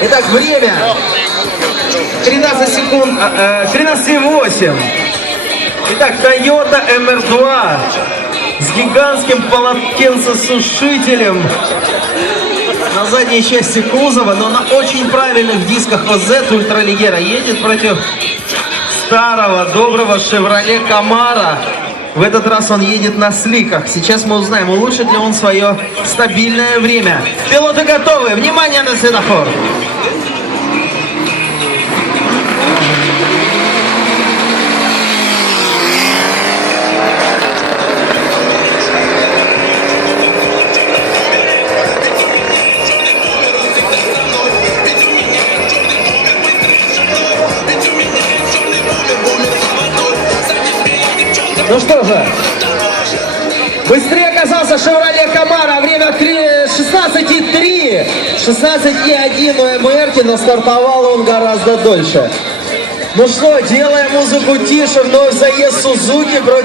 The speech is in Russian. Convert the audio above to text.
Итак, время 13 секунд, 13,8. Итак, Toyota MR2 с гигантским полотенцесушителем на задней части кузова, но на очень правильных дисках OZ ультралигера едет против старого доброго Chevrolet Camaro. В этот раз он едет на сликах. Сейчас мы узнаем, улучшит ли он свое стабильное время. Пилоты готовы. Внимание на светофор. Ну что же, быстрее оказался Chevrolet Camaro, время 16,3, 16,1 у МРки, но стартовал он гораздо дольше. Ну что, делаем музыку тише, вновь заезд Сузуки против